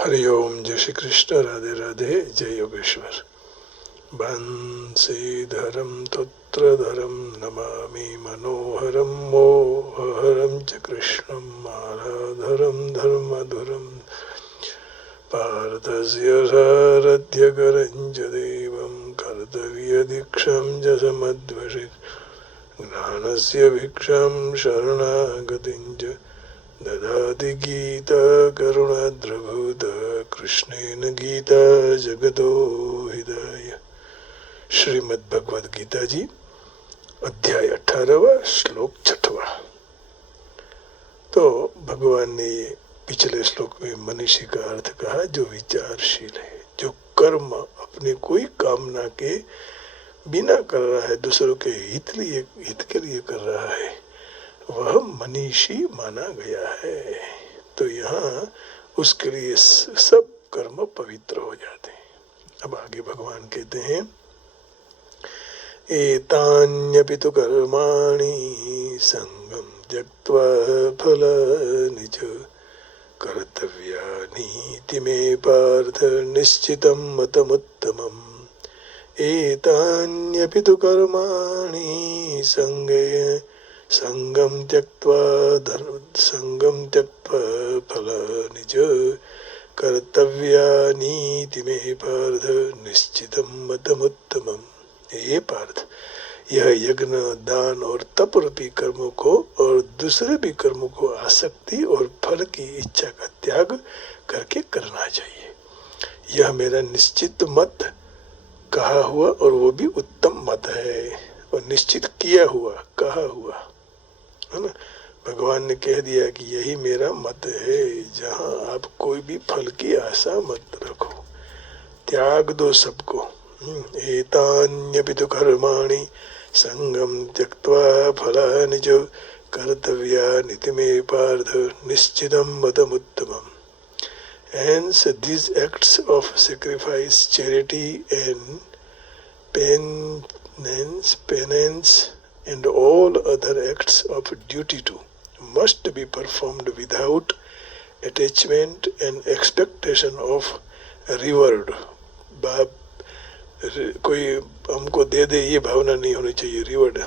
हरिओम, जय श्री कृष्ण, राधे राधे, जय योगेश्वर। बंसीधरम तत्रधरम नमामि मनोहरम मोहहरम च कृष्णं मालाधरम धर्मधुरम पार्थस्य सारथ्यकरं च देवं कर्तव्यदीक्षं च समद्वषित् ज्ञानस्य भिक्षां शरणागतिं च ददाति गीता करुणाद्रभूत कृष्णेन गीता जगतो हिताय। श्रीमद् भगवद गीता जी, अध्याय 18, श्लोक 6। तो भगवान ने पिछले श्लोक में मनीषी का अर्थ कहा, जो विचारशील है, जो कर्म अपने कोई कामना के बिना कर रहा है, दूसरों के हित के लिए कर रहा है, वह मनीषी माना गया है। तो यहाँ उसके लिए सब कर्म पवित्र हो जाते हैं। अब आगे भगवान कहते हैं, एतान्यपि तु कर्माणि संगम त्यक्त्वा फलानि च कर्तव्यानीति मे पार्थ निश्चितं मतमुत्तमम्। एतान्यपि तु कर्माणि संगम त्यक्त्वा फलानि च कर्तव्यानीति मे पार्थ निश्चितं मतमुत्तमम्। हे पार्थ, यह यज्ञ, दान और तप रूपी कर्मों को और दूसरे भी कर्मों को आसक्ति और फल की इच्छा का त्याग करके करना चाहिए। यह मेरा निश्चित मत कहा हुआ और वो भी उत्तम मत है, और निश्चित किया हुआ, कहा हुआ है ना। भगवान ने कह दिया कि यही मेरा मत है, जहाँ आप कोई भी फल की आशा मत रखो, त्याग दो सबको। एतान्यपि तु कर्माणि संगम त्यक्त्वा फलानि च कर्तव्यानीति मे पार्थ निश्चितं मतमुत्तमम्। Hence these acts of sacrifice, charity and penance and all other acts of duty too must be performed without attachment and expectation of reward। कोई हमको दे दे ये भावना नहीं होनी चाहिए, reward.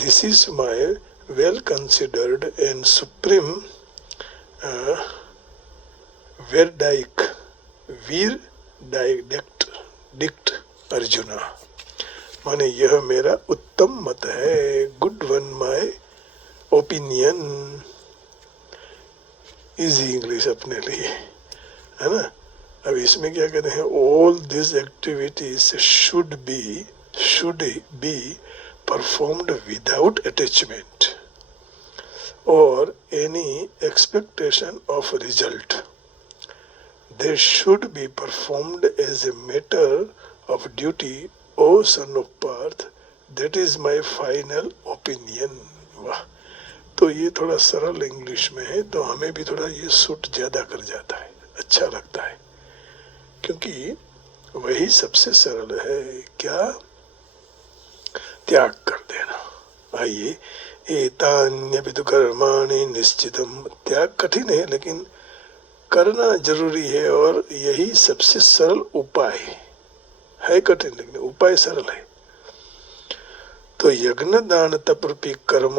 This is my well considered and supreme verdict Arjuna. माने यह मेरा उत्तम मत है, good one my opinion, easy English अपने लिए, है ना। अब इसमें क्या कहते हैं, all this activities should be performed without attachment और any expectation of result. They should be performed as a matter of duty, O son of Partha, that is my final opinion. वाह, तो ये थोड़ा सरल इंग्लिश में है, तो हमें भी थोड़ा ये सूट ज्यादा कर जाता है, अच्छा लगता है, क्योंकि वही सबसे सरल है। क्या? त्याग कर देना। आइए, एतान्यपि तु कर्माणि निश्चितम। त्याग कठिन है, लेकिन करना जरूरी है, और यही सबसे सरल उपाय है। कठिन लेकिन उपाय सरल है। तो यज्ञ, दान, तप रूपी कर्म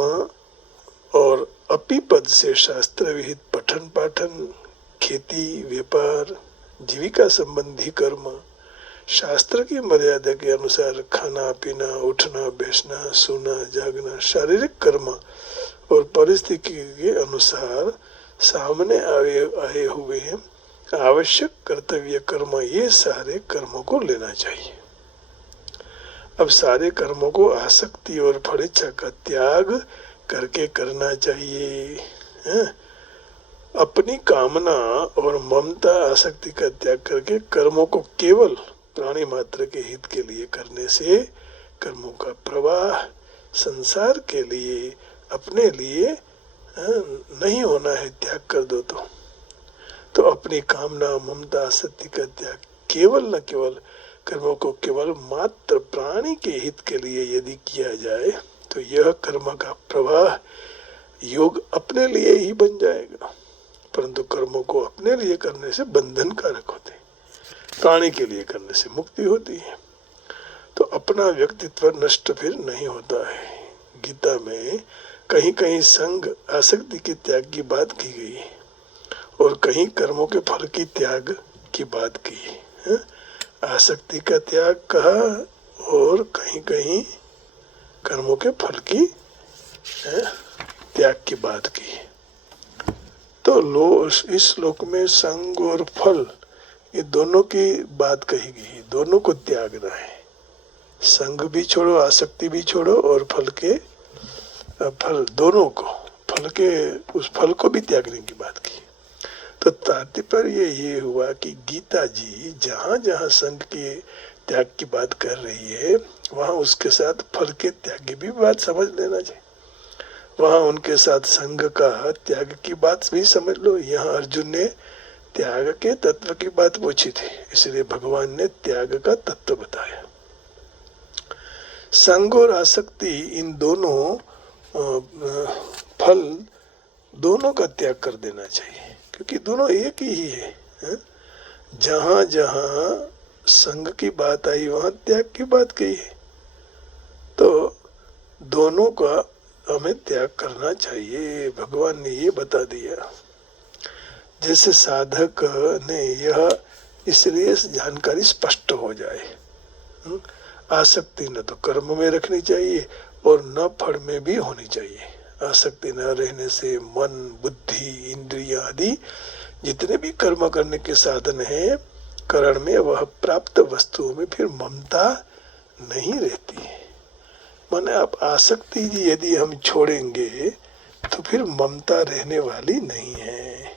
और अपि पद से शास्त्र विहित पठन पाठन, खेती, व्यापार, जीविका संबंधी कर्म, शास्त्र की मर्यादा के अनुसार खाना पीना, उठना बैठना, सोना जागना, शारीरिक कर्म और परिस्थिति के अनुसार सामने आए हुए आवश्यक कर्तव्य कर्म, ये सारे कर्मों को लेना चाहिए। अब सारे कर्मों को आसक्ति और फलेच्छा का त्याग करके करना चाहिए। अपनी कामना और ममता, आसक्ति का त्याग करके कर्मों को केवल प्राणी मात्र के हित के लिए करने से कर्मों का प्रवाह संसार के लिए, अपने लिए नहीं होना है। त्याग कर दो तो अपनी कामना, ममता, आसक्ति का त्याग केवल न केवल कर्मों को केवल मात्र प्राणी के हित के लिए यदि किया जाए, तो यह कर्म का प्रवाह योग अपने लिए ही बन जाएगा। परंतु कर्मों को अपने लिए करने से बंधन कारक होते हैं, प्राणी के लिए करने से मुक्ति होती है। तो अपना व्यक्तित्व नष्ट फिर नहीं होता है। गीता में कहीं कहीं संग आसक्ति के त्याग की बात की गई है और कहीं कर्मों के फल की त्याग की बात की है। आसक्ति का त्याग कहा और कहीं कहीं कर्मों के फल की त्याग की बात की। तो इस श्लोक में संग और फल ये दोनों की बात कही गई, दोनों को त्यागना है। संग भी छोड़ो, आसक्ति भी छोड़ो और फल के फल दोनों को, फल के उस फल को भी त्यागने की बात की। तो तात्पर्य ये हुआ कि गीता जी जहाँ जहाँ संग के त्याग की बात कर रही है वहाँ उसके साथ फल के त्याग की भी बात समझ लेना चाहिए। वहाँ उनके साथ संग का त्याग की बात भी समझ लो। यहाँ अर्जुन ने त्याग के तत्व की बात पूछी थी, इसलिए भगवान ने त्याग का तत्व बताया। संग और आसक्ति इन दोनों फल दोनों का त्याग कर देना चाहिए, क्योंकि दोनों एक ही है। जहाँ जहाँ संग की बात आई वहाँ त्याग की बात कही है, तो दोनों का हमें त्याग करना चाहिए। भगवान ने ये बता दिया। जैसे साधक ने यह इसलिए जानकारी स्पष्ट हो जाए, आसक्ति न तो कर्म में रखनी चाहिए और न फल में भी होनी चाहिए। आसक्ति न रहने से मन, बुद्धि, इंद्रिय आदि जितने भी कर्म करने के साधन हैं करण में, वह प्राप्त वस्तुओं में फिर ममता नहीं रहती है। माने आप आसक्ति यदि हम छोड़ेंगे तो फिर ममता रहने वाली नहीं है।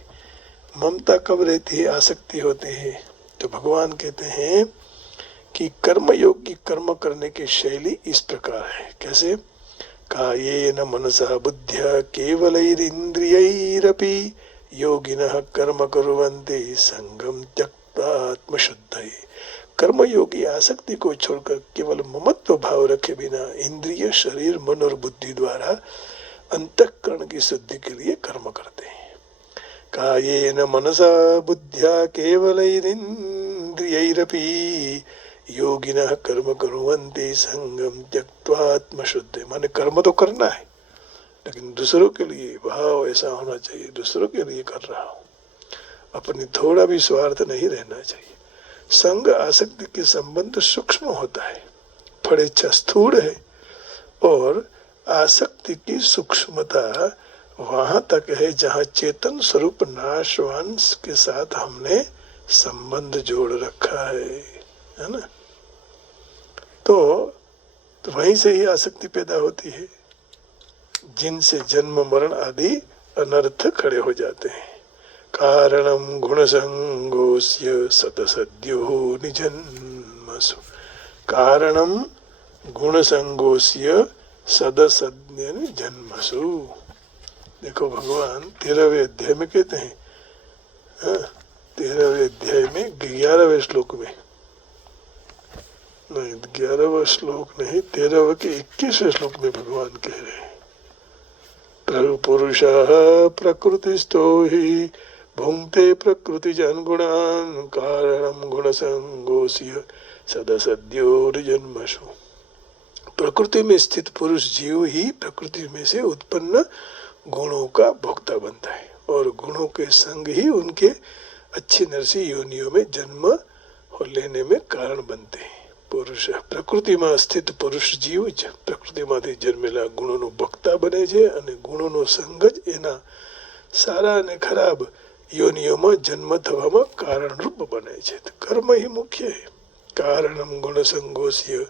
ममता कब रहती है, आसक्ति होती है। तो भगवान कहते हैं कि कर्मयोग की कर्म करने की शैली इस प्रकार है। कैसे? कायेन मनसा बुद्ध्या केवलैरिन्द्रियैरपि योगिनः कर्म कुर्वन्ति संगम त्यक्त्वा आत्मशुद्धये। कर्मयोगी आसक्ति को छोड़कर केवल ममत्व भाव रखे बिना इंद्रिय, शरीर, मन और बुद्धि द्वारा अंतःकरण की शुद्धि के लिए कर्म करते हैं। कायेन मनसा बुद्ध्या केवलैरिन्द्रियैरपि योगिनः कर्म कुर्वन्ति संगम त्यक्त्वा आत्मशुद्धये। माने कर्म तो करना है, लेकिन दूसरों के लिए भाव ऐसा होना चाहिए, दूसरों के लिए कर रहा हूँ, अपनी थोड़ा भी स्वार्थ नहीं रहना चाहिए। संग आसक्ति के संबंध सूक्ष्म होता है, फलेच्छा स्थूल है, और आसक्ति की सूक्ष्मता वहां तक है जहाँ चेतन स्वरूप नाशवान के साथ हमने संबंध जोड़ रखा है ना। तो वहीं से ही आसक्ति पैदा होती है, जिनसे जन्म मरण आदि अनर्थ खड़े हो जाते हैं। कारणम गुणसंगोस्य सतसद्यो निजन्मसु। कारणम गुणसंगोस्य सदसद्य निजन्मसु। देखो भगवान 13वें अध्याय में कहते हैं, 13वें अध्याय में 11वें श्लोक में, नहीं 11वां श्लोक नहीं, 13वें के 21वें श्लोक में भगवान कह रहे हैं, पुरुषः प्रकृतिस्थो हि भुंक्ते प्रकृतिजन गुणान् कारणं गुणसंगोस्य सदसद्यो निजन्मसु। प्रकृति में स्थित पुरुष जीव ही प्रकृति में से उत्पन्न गुणों का भोक्ता बनता है और गुणों के संग ही उनके अच्छी नरसी योनियों में जन्म लेने में कारण बनते हैं। पुरुष प्रकृति में स्थित पुरुष जीव प्रकृति में जन्मेला गुणों भोक्ता बने છે અને ગુણોનો સંગ જ એના સારા અને ખરાબ યોનિઓમાં જન્મ થવામાં કારણરૂપ બને છે। કર્મ ही मुख्य है। कारणम गुण संगोस्य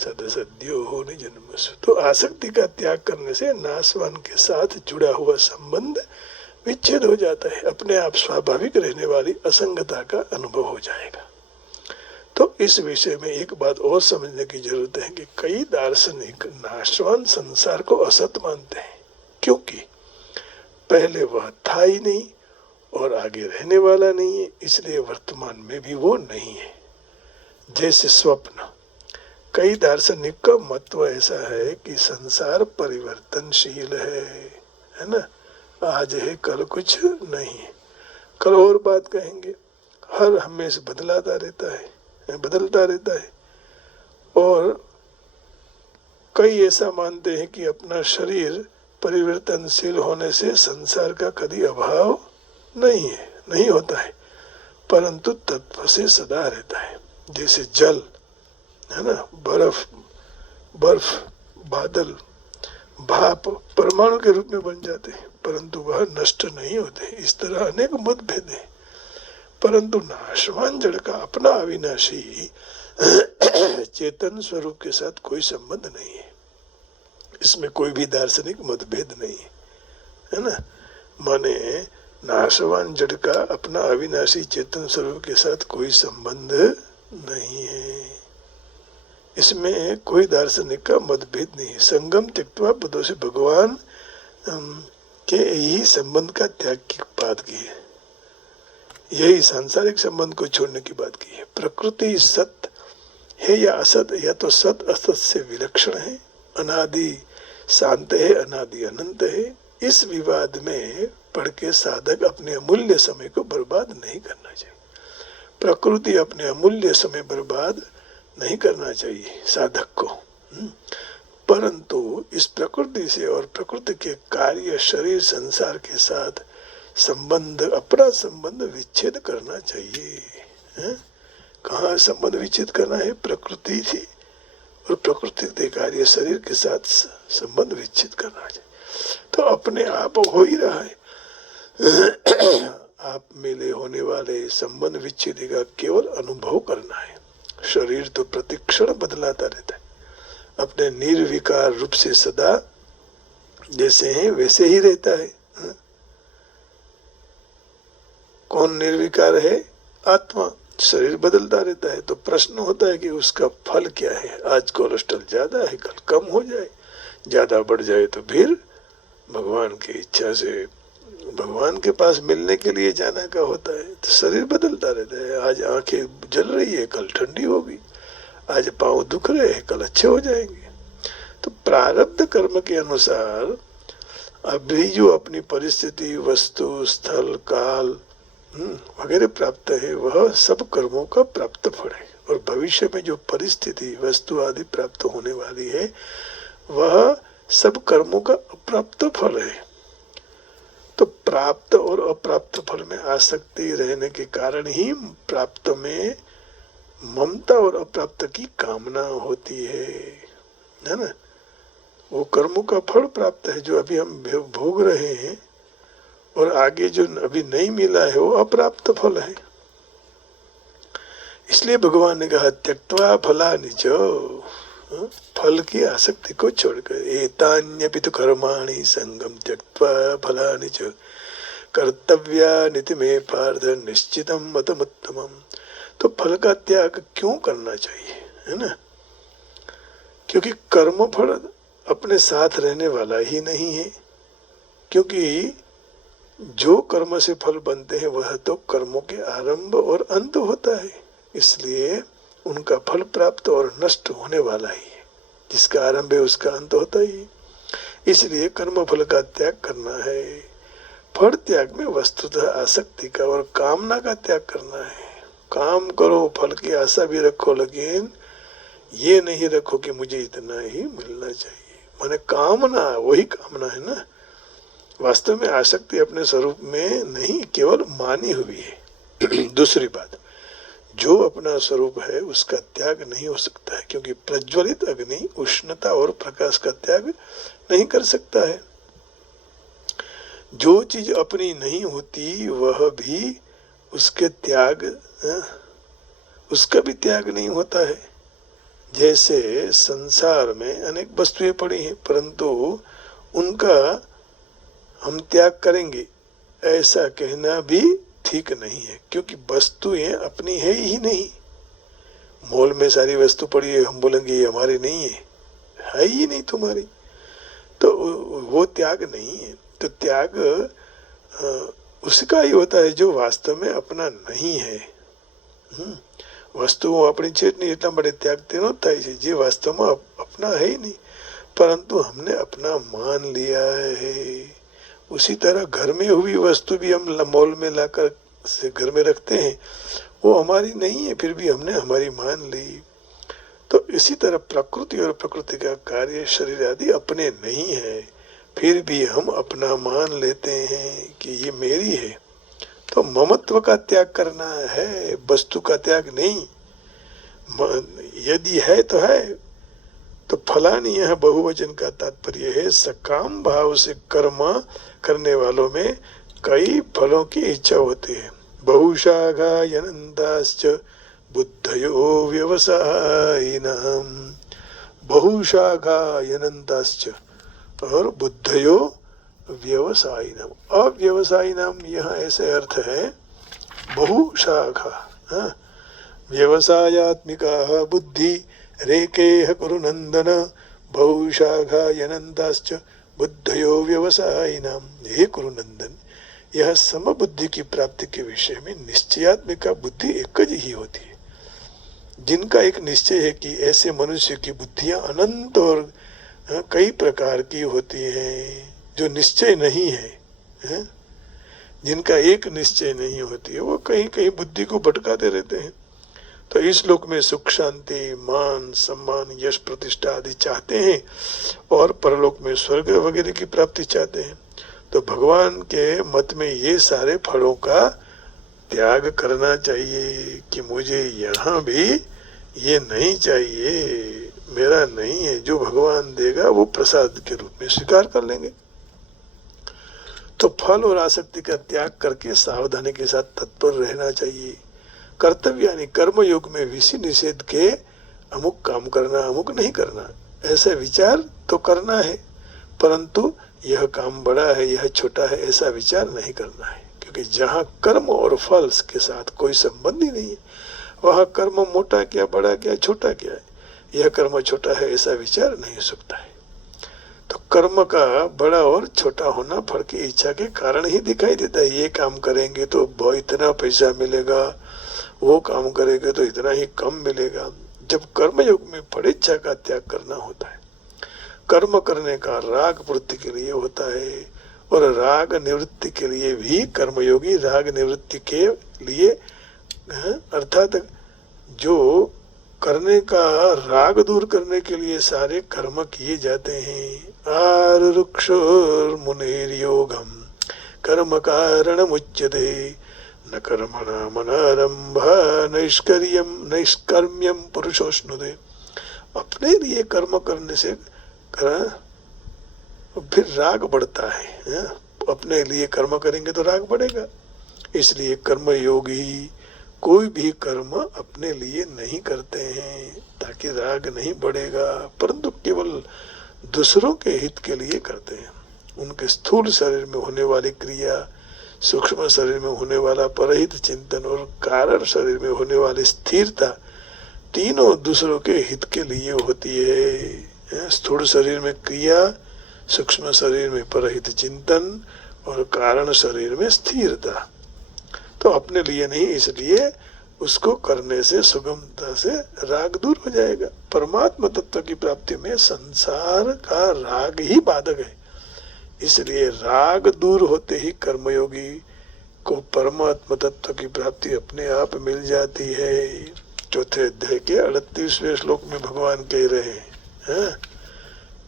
सदसद्यो निजन्मसु। तो आसक्ति का त्याग करने से नाशवान के साथ जुड़ा हुआ संबंध विच्छेद हो जाता है, अपने आप स्वाभाविक रहने वाली असंगता का अनुभव हो जाएगा। तो इस विषय में एक बात और समझने की जरूरत है कि कई दार्शनिक नाशवान संसार को असत मानते हैं, क्योंकि पहले वह था ही नहीं और आगे रहने वाला नहीं है, इसलिए वर्तमान में भी वो नहीं है। जैसे स्वप्न, कई दार्शनिक का मत ऐसा है कि संसार परिवर्तनशील है ना, आज है कल कुछ नहीं है। कल और बात कहेंगे। हर हमेशा बदलता रहता है। और कई ऐसा मानते हैं कि अपना शरीर परिवर्तनशील होने से संसार का कभी अभाव नहीं होता है, परंतु तत्व से सदा रहता है। जैसे जल है ना, बर्फ, बादल, भाप परमाणु के रूप में बन जाते हैं, परंतु वह नष्ट नहीं होते। इस तरह अनेक मतभेद हैं, परंतु नाशवान जड़ का अपना अविनाशी चेतन स्वरूप के साथ कोई संबंध नहीं है। इसमें कोई भी दार्शनिक मतभेद नहीं है ना। माने नाशवान जड़ का अपना अविनाशी चेतन स्वरूप के साथ कोई संबंध नहीं है, इसमें कोई दार्शनिक का मतभेद नहीं है। संगम त्यक्त्वा बुद्धों से भगवान के यही संबंध का त्याग की बात की है, यही सांसारिक संबंध को छोड़ने की बात की है। प्रकृति सत्य है या असत, या तो सत असत से विलक्षण है, अनादि शांत है, अनादि अनंत है। इस विवाद में पढ़ के साधक अपने अमूल्य समय को बर्बाद नहीं करना चाहिए। प्रकृति अपने अमूल्य समय बर्बाद नहीं करना चाहिए साधक को, परंतु इस प्रकृति से और प्रकृति के कार्य शरीर संसार के साथ अपना संबंध विच्छेद करना चाहिए। कहाँ संबंध विच्छेद करना है? प्रकृति से और प्रकृति के कार्य शरीर के साथ संबंध विच्छेद करना चाहिए। तो अपने आप हो ही रहा है। आप मिले होने वाले संबंध विच्छेद का केवल अनुभव करना है। शरीर तो प्रतिक्षण बदलाता रहता है, अपने निर्विकार रूप से सदा जैसे हैं वैसे ही रहता है। कौन निर्विकार है? आत्मा। शरीर बदलता रहता है, तो प्रश्न होता है कि उसका फल क्या है। आज कोलेस्ट्रॉल ज्यादा है, कल कम हो जाए, ज्यादा बढ़ जाए तो फिर भगवान की इच्छा से भगवान के पास मिलने के लिए जाना का होता है। तो शरीर बदलता रहता है। आज आंखें जल रही है, कल ठंडी होगी, आज पांव दुख रहे हैं, कल अच्छे हो जाएंगे। तो प्रारब्ध कर्म के अनुसार अभी जो अपनी परिस्थिति, वस्तु, स्थल, काल वगैरह प्राप्त है, वह सब कर्मों का प्राप्त फल है। और भविष्य में जो परिस्थिति, वस्तु आदि प्राप्त होने वाली है, वह सब कर्मों का अप्राप्त फल है। तो प्राप्त और अप्राप्त फल में आसक्ति रहने के कारण ही प्राप्त में ममता और अप्राप्त की कामना होती है ना। वो कर्मों का फल प्राप्त है जो अभी हम भोग रहे हैं, और आगे जो अभी नहीं मिला है वो अप्राप्त फल है। इसलिए भगवान ने कहा त्यक्त्वा फलानि च, फल की आसक्ति को छोड़कर, एतान्यपि तु कर्माणि संगम त्यक्त्वा फलानि च कर्तव्यानिति मे पार्थ निश्चितं मतमुत्तमम्। तो फल का त्याग क्यों करना चाहिए, है ना? क्योंकि कर्म फल अपने साथ रहने वाला ही नहीं है। क्योंकि जो कर्म से फल बनते हैं वह तो कर्मों के आरंभ और अंत होता है, इसलिए उनका फल प्राप्त और नष्ट होने वाला ही है। जिसका आरंभ है उसका अंत होता ही। इसलिए कर्म फल का त्याग करना है। फल त्याग में वस्तुतः आसक्ति का और कामना का त्याग करना है। काम करो, फल की आशा भी रखो, लेकिन ये नहीं रखो कि मुझे इतना ही मिलना चाहिए। माने कामना, वही कामना है ना। वास्तव में आसक्ति अपने स्वरूप में नहीं, केवल मानी हुई है। दूसरी बात, जो अपना स्वरूप है उसका त्याग नहीं हो सकता है, क्योंकि प्रज्वलित अग्नि उष्णता और प्रकाश का त्याग नहीं कर सकता है। जो चीज अपनी नहीं होती वह भी उसके त्याग, उसका भी त्याग नहीं होता है। जैसे संसार में अनेक वस्तुएं पड़ी हैं, परंतु उनका हम त्याग करेंगे ऐसा कहना भी ठीक नहीं है, क्योंकि वस्तुएं अपनी है ही नहीं। मॉल में सारी वस्तु पड़ी है, हम बोलेंगे ये हमारी नहीं है ही नहीं तुम्हारी, तो वो त्याग नहीं है। तो त्याग उसका ही होता है जो वास्तव में अपना नहीं है। वस्तु अपनी छेड़ नहीं, इतना बड़े त्याग तेनो होता है जे वास्तव में अपना है ही नहीं, परंतु हमने अपना मान लिया है। उसी तरह घर में हुई वस्तु भी हम मॉल में लाकर से घर में रखते हैं वो हमारी नहीं है, फिर भी हमने हमारी मान ली। तो इसी तरह प्रकृति और प्रकृति का कार्य शरीर आदि अपने नहीं है, फिर भी हम अपना मान लेते हैं कि ये मेरी है। तो ममत्व का त्याग करना है, वस्तु का त्याग नहीं। यदि है तो है। तो फलानी यह बहुवचन का तात्पर्य है सकाम भाव से कर्म करने वालों में कई फलों की इच्छा होती है। बहुशाखा यनंताश्च बुद्धयो व्यवसायिनाम, बहुशाखा यनंताश्च और बुद्धयो व्यवसायिनाम। अव्यवसायिनाम यहाँ ऐसे अर्थ है बहुशाखा, व्यवसायात्मिका बुद्धि रेकेह कुरु नंदन, बहुशाखा यनंताश्च बुद्धयो व्यवसायिनाम। हे कुरु नंदन, यह समबुद्धि की प्राप्ति के विषय में निश्चयात्मिका बुद्धि एक ही होती है। जिनका एक निश्चय है कि ऐसे मनुष्य की बुद्धियां अनंत और कई प्रकार की होती हैं, जो निश्चय नहीं है, जिनका एक निश्चय नहीं होती है, वो कहीं कहीं बुद्धि को भटकाते रहते हैं। तो इस लोक में सुख शांति मान सम्मान यश प्रतिष्ठा आदि चाहते हैं और परलोक में स्वर्ग वगैरह की प्राप्ति चाहते हैं। तो भगवान के मत में ये सारे फलों का त्याग करना चाहिए कि मुझे यहाँ भी ये नहीं चाहिए, मेरा नहीं है, जो भगवान देगा वो प्रसाद के रूप में स्वीकार कर लेंगे। तो फल और आसक्ति का त्याग करके सावधानी के साथ तत्पर रहना चाहिए। कर्तव्य यानी कर्म योग में विषय निषेध के अमुक काम करना अमुक नहीं करना ऐसा विचार तो करना है, परंतु यह काम बड़ा है यह छोटा है ऐसा विचार नहीं करना है। क्योंकि जहाँ कर्म और फल के साथ कोई संबंध ही नहीं है, वहाँ कर्म मोटा क्या बड़ा क्या छोटा क्या है, यह कर्म छोटा है ऐसा विचार नहीं हो सकता है। तो कर्म का बड़ा और छोटा होना फल की इच्छा के कारण ही दिखाई देता है। ये काम करेंगे तो बहुत इतना पैसा मिलेगा, वो काम करेंगे तो इतना ही कम मिलेगा। जब कर्म योग में फल इच्छा का त्याग करना होता है, कर्म करने का राग वृत्ति के लिए होता है और राग निवृत्ति के लिए भी कर्मयोगी राग निवृत्ति के लिए अर्थात जो करने का राग दूर करने के लिए सारे कर्म किए जाते हैं। आरुक्षोर मुनेर योगम कर्म कारण मुच्यते न कर्मणा मनारंभ नैष्कर्म्यम पुरुषोष्णुदे। अपने लिए कर्म करने से फिर राग बढ़ता है, अपने लिए कर्म करेंगे तो राग बढ़ेगा। इसलिए कर्म योगी कोई भी कर्म अपने लिए नहीं करते हैं ताकि राग नहीं बढ़ेगा, परंतु केवल दूसरों के हित के लिए करते हैं। उनके स्थूल शरीर में होने वाली क्रिया, सूक्ष्म शरीर में होने वाला परहित चिंतन और कारण शरीर में होने वाली स्थिरता तीनों दूसरों के हित के लिए होती है। स्थूल शरीर में क्रिया, सूक्ष्म शरीर में परहित चिंतन और कारण शरीर में स्थिरता। तो अपने लिए नहीं, इसलिए उसको करने से सुगमता से राग दूर हो जाएगा। परमात्मा तत्व की प्राप्ति में संसार का राग ही बाधक है, इसलिए राग दूर होते ही कर्मयोगी को परमात्मा तत्व की प्राप्ति अपने आप मिल जाती है। चौथे अध्याय के 38वें श्लोक में भगवान कह रहे हैं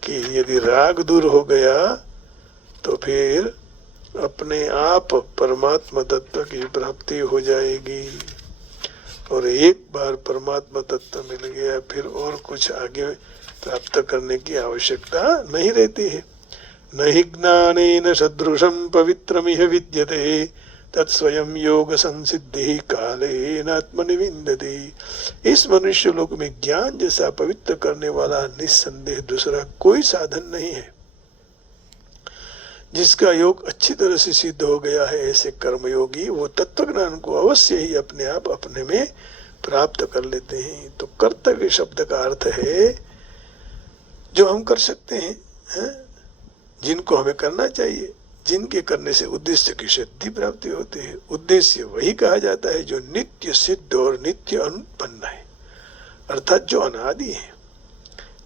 कि यदि राग दूर हो गया तो फिर अपने आप परमात्मा तत्व की प्राप्ति हो जाएगी। और एक बार परमात्मा तत्व मिल गया फिर और कुछ आगे प्राप्त करने की आवश्यकता नहीं रहती है। न हि ज्ञानेन सदृशं पवित्रमिह विद्यते तत्स्वयं योग संसिद्धि कालेन आत्मनिविन्दति। इस मनुष्य लोक में ज्ञान जैसा पवित्र करने वाला निस्संदेह दूसरा कोई साधन नहीं है। जिसका योग अच्छी तरह से सिद्ध हो गया है, ऐसे कर्मयोगी वो तत्व ज्ञान को अवश्य ही अपने आप अपने में प्राप्त कर लेते हैं। तो कर्तव्य शब्द का अर्थ है जो हम कर सकते हैं, जिनको हमें करना चाहिए, जिनके करने से उद्देश्य की सिद्धि प्राप्ति होती है। उद्देश्य वही कहा जाता है जो नित्य सिद्ध और नित्य अनुपन्न है, अर्थात जो अनादि है,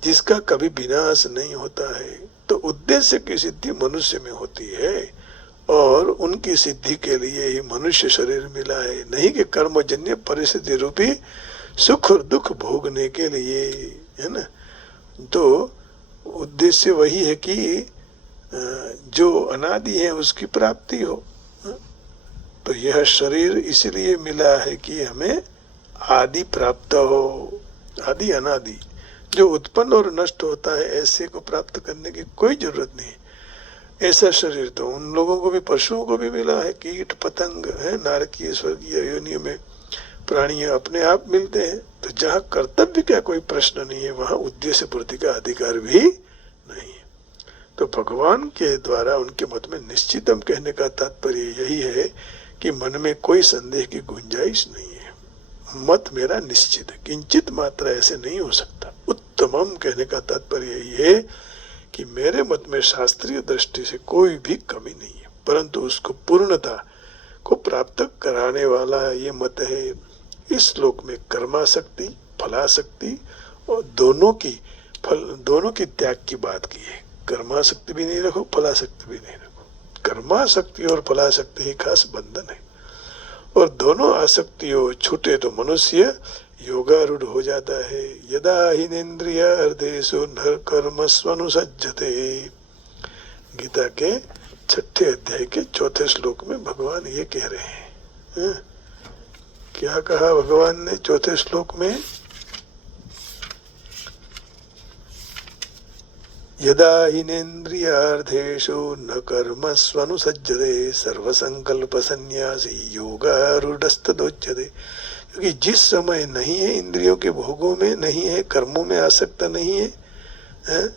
जिसका कभी विनाश नहीं होता है। तो उद्देश्य की सिद्धि मनुष्य में होती है और उनकी सिद्धि के लिए ही मनुष्य शरीर मिला है, नहीं कि कर्मजन्य परिस्थिति रूपी सुख और दुख भोगने के लिए, है ना। तो उद्देश्य वही है कि जो अनादि है उसकी प्राप्ति हो। तो यह शरीर इसलिए मिला है कि हमें आदि प्राप्त हो, आदि अनादि जो उत्पन्न और नष्ट होता है ऐसे को प्राप्त करने की कोई जरूरत नहीं। ऐसा शरीर तो उन लोगों को भी, पशुओं को भी मिला है, कीट पतंग है, नारकीय स्वर्गीय योनियों में प्राणी अपने आप मिलते हैं। तो जहाँ कर्तव्य का कोई प्रश्न नहीं है वहाँ उद्देश्य पूर्ति का अधिकार भी नहीं है। तो भगवान के द्वारा उनके मत में निश्चितम कहने का तात्पर्य यही है कि मन में कोई संदेह की गुंजाइश नहीं है, मत मेरा निश्चित है, किंचित मात्रा ऐसे नहीं हो सकता। उत्तमम कहने का तात्पर्य यही है कि मेरे मत में शास्त्रीय दृष्टि से कोई भी कमी नहीं है, परंतु उसको पूर्णता को प्राप्त कराने वाला ये मत है। इस श्लोक में कर्मासक्ति, फलासक्ति और दोनों की त्याग की बात की है। कर्मासक्ति भी नहीं रखो, फलासक्ति भी नहीं रखो। कर्मासक्ति और फलासक्ति ही खास बंधन है, और दोनों आसक्तियों छूटे तो मनुष्य योगारूढ़ हो जाता है। यदा हिनेन्द्रियार्थेषु नर कर्मस्वनुसज्जते, गीता के 6ठे अध्याय के 4थे श्लोक में भगवान ये कह रहे हैं। क्या कहा भगवान ने 4थे श्लोक में? यदा हिनेन्द्रियार्थेषु न कर्मस्वनुसज्जते सर्वसंकल्प संन्यासी योगारूढ़स्तदोच्यते। क्योंकि जिस समय नहीं है इंद्रियों के भोगों में, नहीं है कर्मों में आसक्त नहीं है,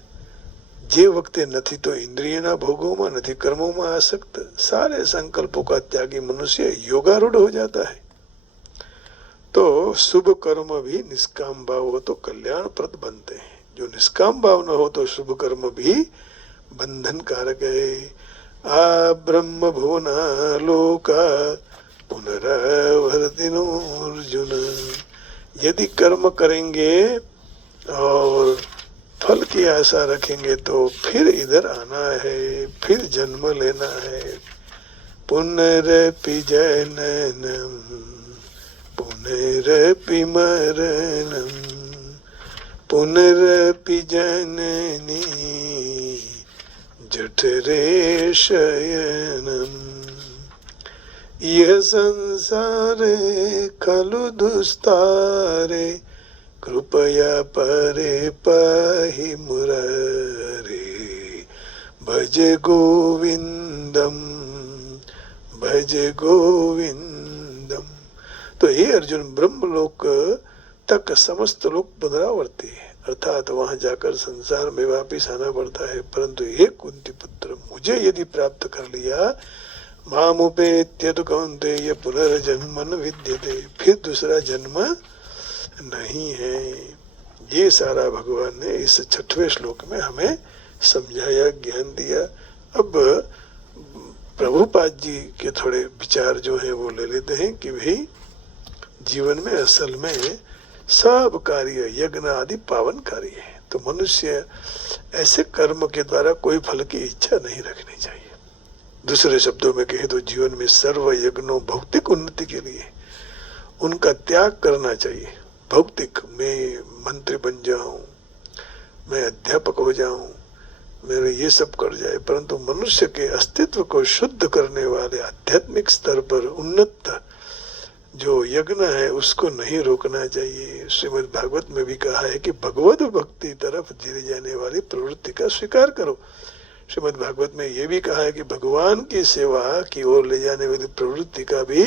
जे वक्ते नथी तो इंद्रियना भोगों में नथी कर्मों में आसक्त, सारे संकल्पों का त्यागी मनुष्य योगारूढ़ हो जाता है। तो शुभ कर्म भी निष्काम भाव हो तो कल्याणप्रद बनते हैं, जो निष्काम भाव न हो तो शुभ कर्म भी बंधन कारक है। आ ब्रह्म भुवना लोका पुनरावर्तिनो अर्जुन। यदि कर्म करेंगे और फल की आशा रखेंगे तो फिर इधर आना है, फिर जन्म लेना है। पुनरपि जननम पुनरपि मरणम पुनरपि जननी जठरे शयनम। यह संसारे खलु दुस्तारे कृपया परे पाहि मुरारे। भज गोविंदम भज गोविंदम। तो हे अर्जुन, ब्रह्मलोक तक समस्त लोग पुनरावर्ती है, अर्थात वहां जाकर संसार में वापिस आना पड़ता है। परंतु हे कुंती पुत्र, मुझे यदि प्राप्त कर लिया, मामुपेत्य तो कौन्तेय पुनर्जन्म न विद्यते, फिर दूसरा जन्म नहीं है। ये सारा भगवान ने इस 6वें श्लोक में हमें समझाया, ज्ञान दिया। अब प्रभुपाद जी के थोड़े विचार जो हैं वो ले लेते हैं कि भाई जीवन में असल में सब कार्य यज्ञ आदि पावन कार्य है, तो मनुष्य ऐसे कर्म के द्वारा कोई फल की इच्छा नहीं रखनी चाहिए। दूसरे शब्दों में कहे तो जीवन में सर्व यज्ञों भौतिक उन्नति के लिए उनका त्याग करना चाहिए। भौतिक, मैं मंत्री बन जाऊं, मैं अध्यापक हो जाऊं, मेरे ये सब कर जाए, परंतु मनुष्य के अस्तित्व को शुद्ध करने वाले आध्यात्मिक स्तर पर उन्नत जो यज्ञ है उसको नहीं रोकना चाहिए। श्रीमद् भागवत में भी कहा है कि भगवत भक्ति तरफ धीरे जाने वाली प्रवृत्ति का स्वीकार करो। श्रीमद् भागवत में ये भी कहा है कि भगवान की सेवा की ओर ले जाने वाली प्रवृत्ति का भी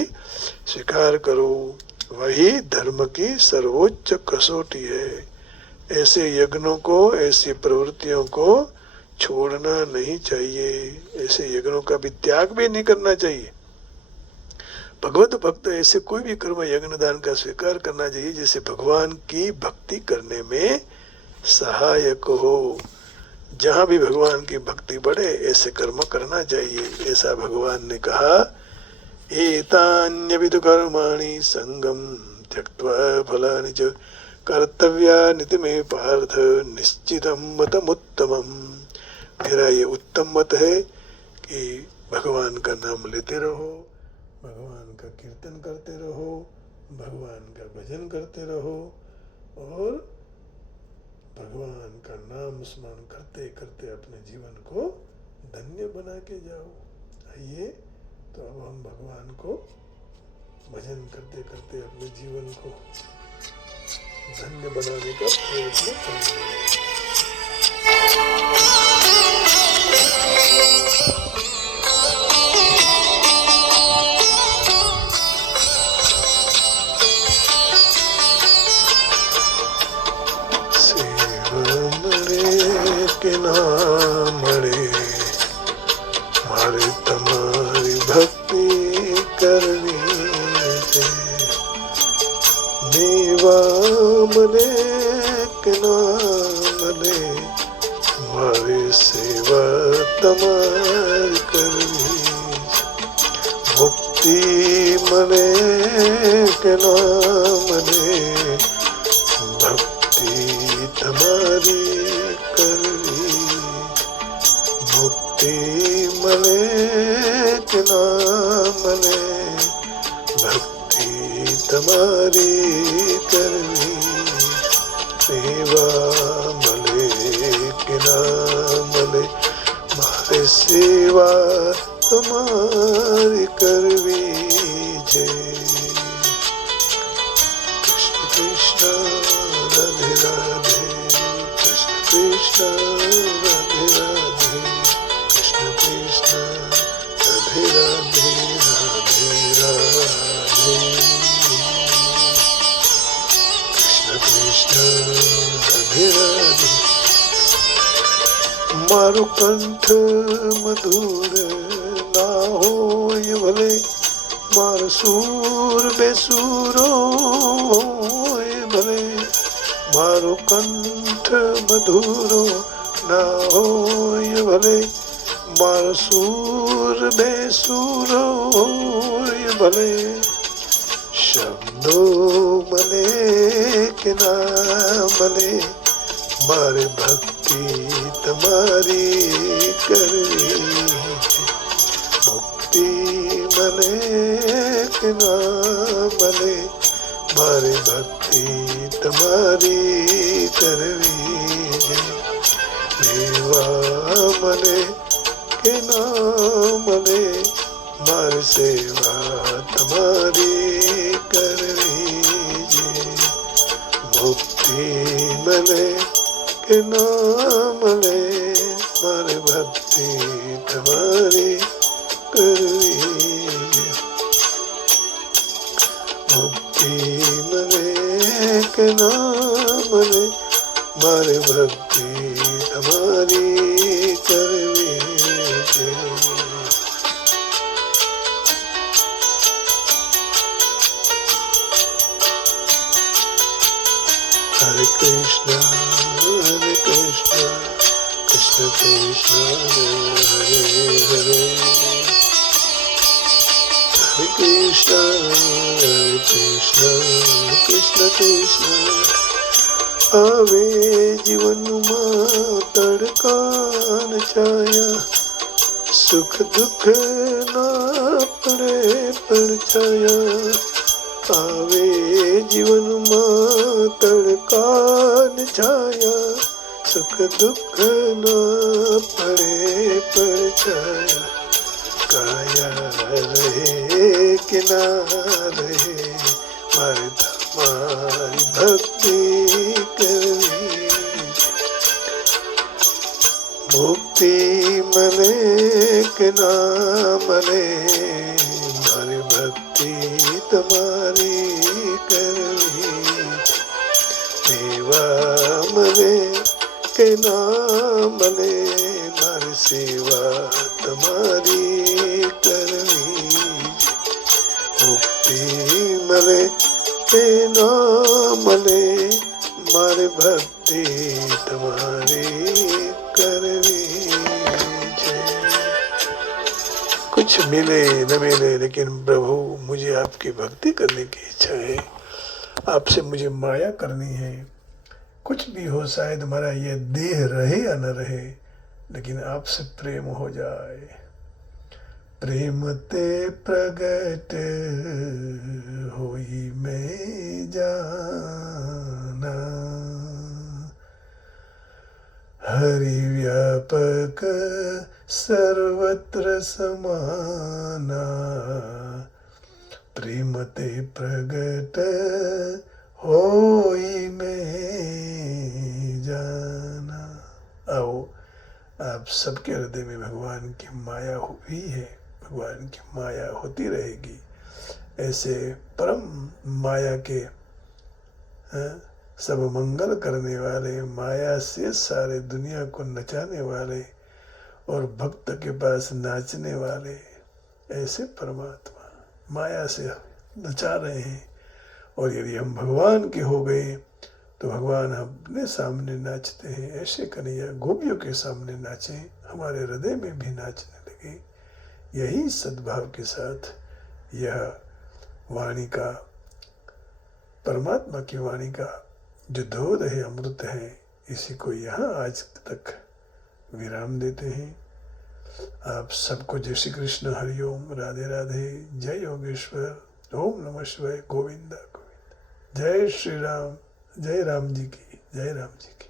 स्वीकार करो, वही धर्म की सर्वोच्च कसौटी है। ऐसे यज्ञों को, ऐसी प्रवृत्तियों को छोड़ना नहीं चाहिए, ऐसे यज्ञों का भी त्याग भी नहीं करना चाहिए। भगवत भक्त ऐसे कोई भी कर्म यज्ञ दान का स्वीकार करना चाहिए जैसे भगवान की भक्ति करने में सहायक हो। जहाँ भी भगवान की भक्ति बढ़े ऐसे कर्म करना चाहिए। ऐसा भगवान ने कहा, एतान्यपि तु कर्माणि संगम त्यक्त्वा फलानि च कर्तव्यानिति मे पार्थ निश्चितं मतमुत्तमम्। मेरा ये उत्तम मत है कि भगवान का नाम लेते रहो, भगवान का कीर्तन करते रहो, भगवान का भजन करते रहो और भगवान का नाम स्मरण करते करते अपने जीवन को धन्य बना के जाओ। आइए तो अब हम भगवान को भजन करते करते अपने जीवन को धन्य बनाने का प्रयत्न करेंगे। के नाम મળે મારે તમારી ભક્તિ કરવી છે, મેવા મળે કે ના મળે મારે સેવા તમારી કરવી છે, મુક્તિ મળે કે ના મળે ભક્તિ તમારી मुक्ति मले कि ना मले भक्ति तुम्हारी करवी, सेवा मले कि ना मले मारे सेवा तुम्हारी करवी जय। कृष्ण कृष्ण राधे राधे, कृष्ण कृष्ण राधे राधे, कृष्ण कृष्ण राधे राधे राधे राधे, कृष्ण कृष्ण राधे राधे। मारो कंठ मधुर ना होय भले, मारो सूर बेसूरो होय भले, मारो कंठ मधुरो ना होय भले, मारो सूर बेसूरो होय भले, शब्दो मले कि ना मले मारे भक्ति तुम्हारी करवी, मुक्ति मले कि ना मले मारे भक्ति तुम्हारी करवी जय। मेवा मले कि ना मले मार सेवा तुम्हारी करवी जय, मुक्ति मले कि ना मले मारे भक्ति तुम्हारी करवी जय, मुक्ति मले कि ना मले मारे भक्ति तुम्हारी करवी जय। हरे कृष्णा कृष्ण कृष्ण हरे हरे, हरे कृष्ण कृष्ण कृष्ण आवे जीवन में तड़कान छाया, सुख दुख ना पड़े पड़छाया, आवे जीवन में तड़कान छाया, सुख दुख ना पड़े पड़छाया, काया रहे कि ना रहे मारे तुम्हारी भक्ति करवी, मुक्ति मले कि ना मले मारी भक्ति तुम्हारी करवी, सेवा मले कि ना मले मारी सेवा तुम्हारी करवी, मुक्ति मले कि ना मले मारे भक्ति तुम्हारी करवी जय। कुछ मिले न मिले लेकिन प्रभु मुझे आपकी भक्ति करने की इच्छा है, आपसे मुझे माया करनी है। कुछ भी हो, शायद हमारा ये देह रहे या न रहे, लेकिन आपसे प्रेम हो जाए। प्रेम ते प्रगट होई में जाना, हरि व्यापक सर्वत्र समाना, प्रेम ते प्रगट होई में जाना। आओ आप सबके हृदय में भगवान की माया हुई है, भगवान की माया होती रहेगी। ऐसे परम माया के सब मंगल करने वाले, माया से सारे दुनिया को नचाने वाले और भक्त के पास नाचने वाले ऐसे परमात्मा माया से नचा रहे हैं। और यदि हम भगवान के हो गए तो भगवान अपने सामने नाचते हैं। ऐसे कन्हैया गोपियों के सामने नाचे, हमारे हृदय में भी नाचने लगे। यही सद्भाव के साथ यह वाणी का, परमात्मा की वाणी का जो दूध है, अमृत है, इसी को यहाँ आज तक विराम देते हैं। आप सबको जय श्री कृष्ण, हरिओम, राधे राधे, जय योगेश्वर, ओम नमः शिवाय, गोविंदा गोविंदा, जय श्री राम, जय राम जी की, जय राम जी की।